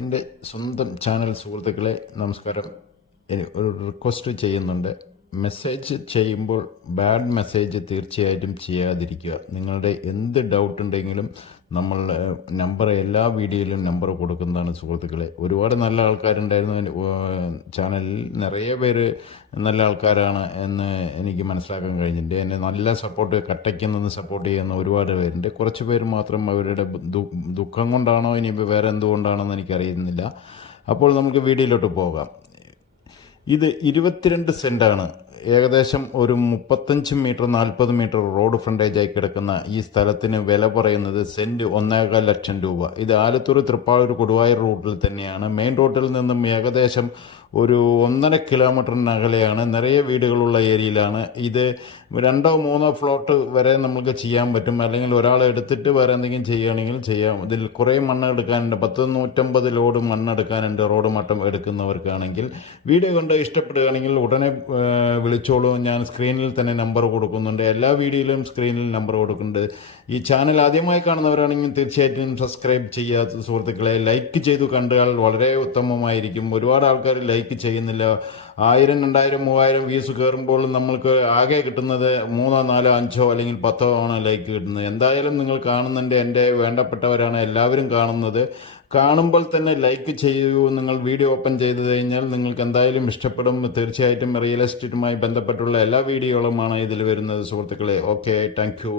എൻ്റെ സ്വന്തം ചാനൽ സുഹൃത്തുക്കളെ നമസ്കാരം. ഒരു റിക്വസ്റ്റ് ചെയ്യുന്നുണ്ട്. മെസ്സേജ് ചെയ്യുമ്പോൾ ബാഡ് മെസ്സേജ് തീർച്ചയായിട്ടും ചെയ്യാതിരിക്കുക. നിങ്ങളുടെ എന്ത് ഡൗട്ട് ഉണ്ടെങ്കിലും നമ്മൾ നമ്പർ എല്ലാ വീഡിയോയിലും നമ്പർ കൊടുക്കുന്നതാണ് സുഹൃത്തുക്കളെ. ഒരുപാട് നല്ല ആൾക്കാരുണ്ടായിരുന്നു ചാനലിൽ. നിറയെ പേര് നല്ല ആൾക്കാരാണ് എന്ന് എനിക്ക് മനസ്സിലാക്കാൻ കഴിഞ്ഞിട്ടുണ്ട്. എന്നെ നല്ല സപ്പോർട്ട് കട്ടയ്ക്ക് സപ്പോർട്ട് ചെയ്യുന്ന ഒരുപാട് പേരുണ്ട്. കുറച്ച് പേര് മാത്രം അവരുടെ ദുഃഖം കൊണ്ടാണോ ഇനി വേറെ എന്തുകൊണ്ടാണെന്ന് എനിക്കറിയുന്നില്ല. അപ്പോൾ നമുക്ക് വീഡിയോയിലോട്ട് പോകാം. ഇത് 22 സെൻറ്റാണ്. ഏകദേശം ഒരു 35 മീറ്റർ 40 മീറ്റർ റോഡ് ഫ്രണ്ടേജായി കിടക്കുന്ന ഈ സ്ഥലത്തിന് വില പറയുന്നത് സെൻറ്റ് 1.25 ലക്ഷം രൂപ. ഇത് ആലത്തൂർ തൃപ്പാളൂർ കൊടുവായൂർ റൂട്ടിൽ തന്നെയാണ്. മെയിൻ റോഡിൽ നിന്നും ഏകദേശം ഒരു 1.5 കിലോമീറ്ററിനകലെയാണ്. നിറയെ വീടുകളുള്ള ഏരിയയിലാണ്. ഇത് 2-3 ഫ്ലോട്ട് വരെ നമുക്ക് ചെയ്യാൻ പറ്റും. അല്ലെങ്കിൽ ഒരാളെ എടുത്തിട്ട് വേറെ എന്തെങ്കിലും ചെയ്യുകയാണെങ്കിൽ ചെയ്യാം. ഇതിൽ കുറേ മണ്ണ് എടുക്കാനുണ്ട്. 150 ലോഡ് മണ്ണെടുക്കാനുണ്ട്. റോഡ് മട്ടം എടുക്കുന്നവർക്കാണെങ്കിൽ. വീഡിയോ കണ്ട് ഇഷ്ടപ്പെടുകയാണെങ്കിൽ ഉടനെ വിളിച്ചോളൂ. ഞാൻ സ്ക്രീനിൽ തന്നെ നമ്പർ കൊടുക്കുന്നുണ്ട്. എല്ലാ വീഡിയോയിലും സ്ക്രീനിൽ നമ്പർ കൊടുക്കുന്നുണ്ട്. ഈ ചാനൽ ആദ്യമായി കാണുന്നവരാണെങ്കിൽ തീർച്ചയായിട്ടും സബ്സ്ക്രൈബ് ചെയ്യാത്ത സുഹൃത്തുക്കളെ ലൈക്ക് ചെയ്തു കണ്ടാൽ വളരെ ഉത്തമമായിരിക്കും. ഒരുപാട് ആൾക്കാർ ലൈക്ക് ചെയ്യുന്നില്ല. 1000, 2000, 3000 വ്യൂസ് കയറുമ്പോൾ നമ്മൾക്ക് ആകെ കിട്ടുന്നത് 3, 4, 5 അല്ലെങ്കിൽ 10 ആണ് ലൈക്ക് കിട്ടുന്നത്. എന്തായാലും നിങ്ങൾ കാണുന്നുണ്ട്. എൻ്റെ വേണ്ടപ്പെട്ടവരാണ് എല്ലാവരും കാണുന്നത്. കാണുമ്പോൾ തന്നെ ലൈക്ക് ചെയ്യൂ. നിങ്ങൾ വീഡിയോ ഓപ്പൺ ചെയ്ത് കഴിഞ്ഞാൽ നിങ്ങൾക്ക് എന്തായാലും ഇഷ്ടപ്പെടും. തീർച്ചയായിട്ടും റിയൽ എസ്റ്റേറ്റുമായി ബന്ധപ്പെട്ടുള്ള എല്ലാ വീഡിയോകളുമാണ് ഇതിൽ വരുന്നത് സുഹൃത്തുക്കളെ. Okay, thank you.